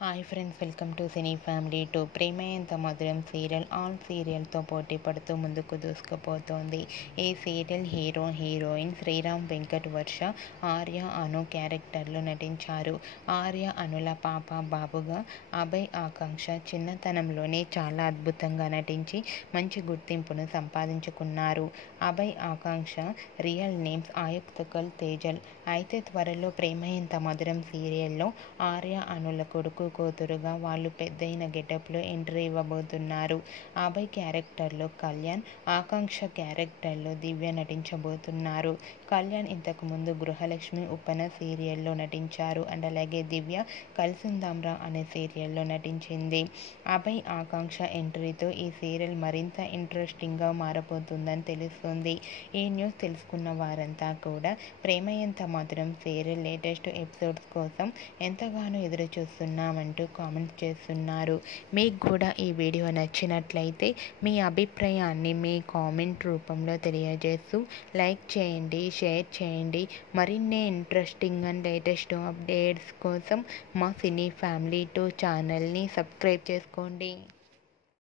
Hi friends, welcome to cine family two. Prema Entha Madhuram serial all సీరియల్తో పోటీ పడుతూ ముందుకు దూసుకుపోతోంది. ఈ serial hero heroine Sriram Venkat Varsha, Arya Anu క్యారెక్టర్లు నటించారు. ఆర్య అనుల పాప బాబుగా అభయ్ ఆకాంక్ష చిన్నతనంలోనే చాలా అద్భుతంగా నటించి మంచి గుర్తింపును సంపాదించుకున్నారు. అభయ్ ఆకాంక్ష రియల్ నేమ్స్ ఆయుక్తకల్ తేజల్. అయితే త్వరలో ప్రేమ ఎంత మధురం సీరియల్లో ఆర్య అనుల కొడుకు కూతురుగా వాళ్ళు పెద్దయిన గెటప్లో ఎంట్రీ ఇవ్వబోతున్నారు. అభయ్ క్యారెక్టర్లో కళ్యాణ్, ఆకాంక్ష క్యారెక్టర్లో దివ్య నటించబోతున్నారు. కళ్యాణ్ ఇంతకుముందు గృహలక్ష్మి ఉప్పెన సీరియల్లో నటించారు. అండ్ అలాగే దివ్య కలిసుందాంరా అనే సీరియల్లో నటించింది. అభయ్ ఆకాంక్ష ఎంట్రీతో ఈ సీరియల్ మరింత ఇంట్రెస్టింగ్గా మారబోతుందని తెలుస్తుంది. ఈ న్యూస్ తెలుసుకున్న వారంతా కూడా ప్రేమ Entha Madhuram serial latest episodes కోసం ఎంతగానో ఎదురు చూస్తున్నామంటూ కామెంట్స్ చేస్తున్నారు. మీకు కూడా ఈ వీడియో నచ్చినట్లయితే మీ అభిప్రాయాన్ని మీ కామెంట్ రూపంలో తెలియజేస్తూ లైక్ చేయండి, షేర్ చేయండి. మరిన్ని ఇంట్రెస్టింగ్ అండ్ లేటెస్ట్ అప్డేట్స్ కోసం మా సినీ ఫ్యామిలీ 2 ఛానల్ని సబ్స్క్రైబ్ చేసుకోండి.